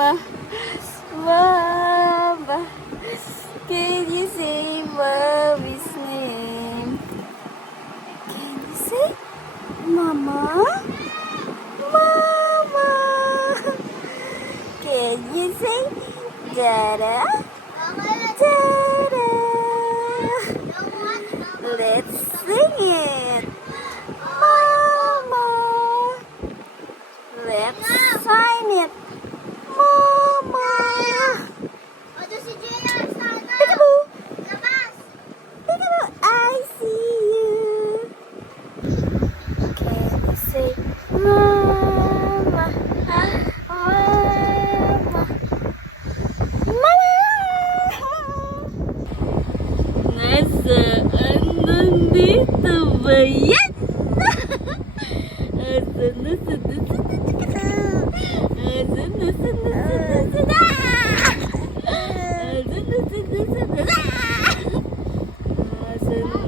Mama, Mama, can you say Mommy's name? Can you say Mama? Mama, can you say Dada? Dada. Let's sing it. Mama. Let's sign it. Mama. Peekaboo. Peekaboo, I see you. Can you say Mama? Mama. Mama. Nasaan nandito ba yan? Asan na sa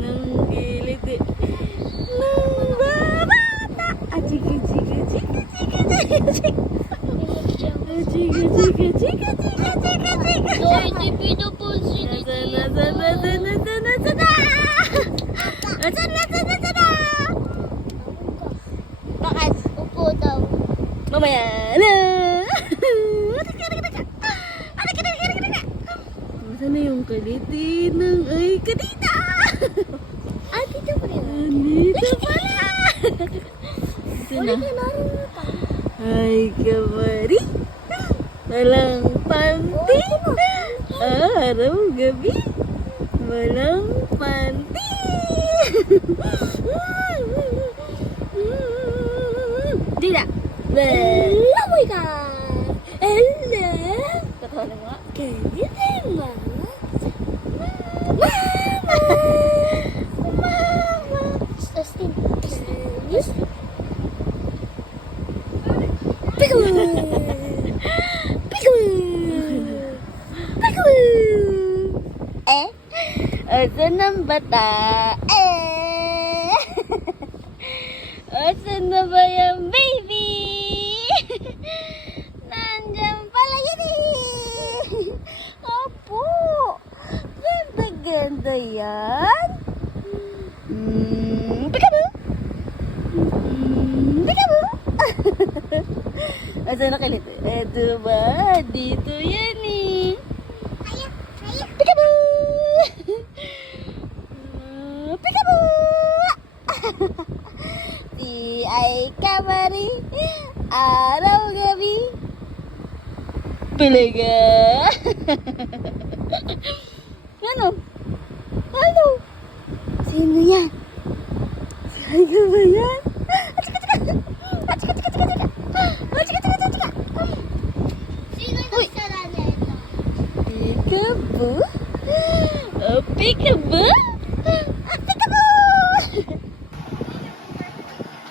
ng gilid ng babata. Chika chika chika chika chika chika. Chika chika chika chika chika chika. Hindi pinupunsin ni Bakit? Upo daw. Mamaya na. Saan na yung kalitinang? Ay, kanina! Ay, dito pa rin. Dito pala! Dito na. Ay, kamari. Walang panty. Araw, gabi. Walang panty. Dila. Hello, my God. Hello. Katawa na nga. Can you say Mama? Justin, can you say Peekaboo. Peekaboo. Peekaboo. Asan ang bata? Asan na ba yung baby? Nandiyan pala yun eh. Opo. Ganda-ganda yan. Peekaboo. Peekaboo. Asan na kalit? Eto ba? Dito yan eh. Peekaboo. Peekaboo. Di ay kamari, araw gabi. Talaga? Ano? Ano? Sino yan? Sino ba yan? Atsika, atsika! Atsika, atsika, atsika, atsika! Atsika, atsika, atsika! Sino yung sarili ito? Peekaboo? Oh, peekaboo? Peekaboo!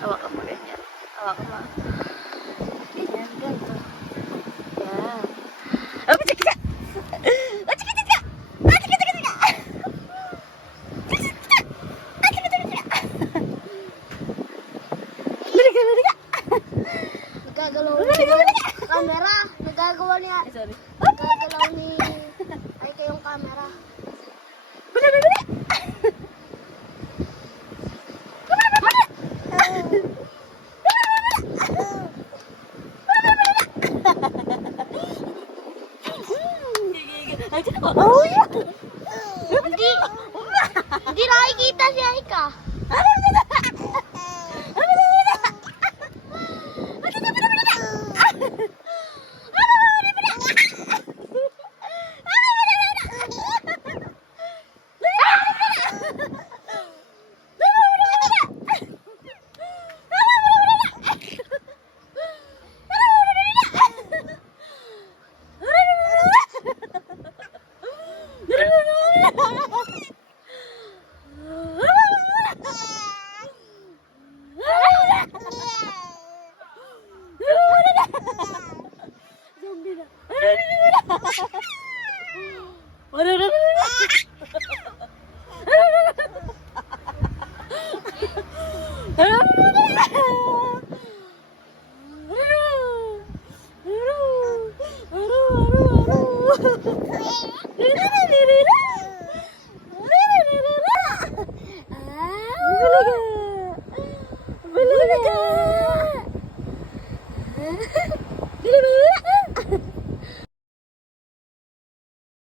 Hawakan mo ganyan. Hawakan mo. Ganyan, ganito. Yan. Oh, pitsik, pitsik! Oh, tsika, tsika! Oh, tsika, tsika, tsika! Pitsik, tsika! Oh, tsika, tsika, tsika! Laliga, laliga! Nagagalaw Laliga, laliga! camera. Nagagawa niya. Ay, sorry. Nagagalaw ni ay kayong camera. Laliga, laliga! Ay, tsaka ba? Oh, yeah! Hindi nakikita si Aika. Dali ba?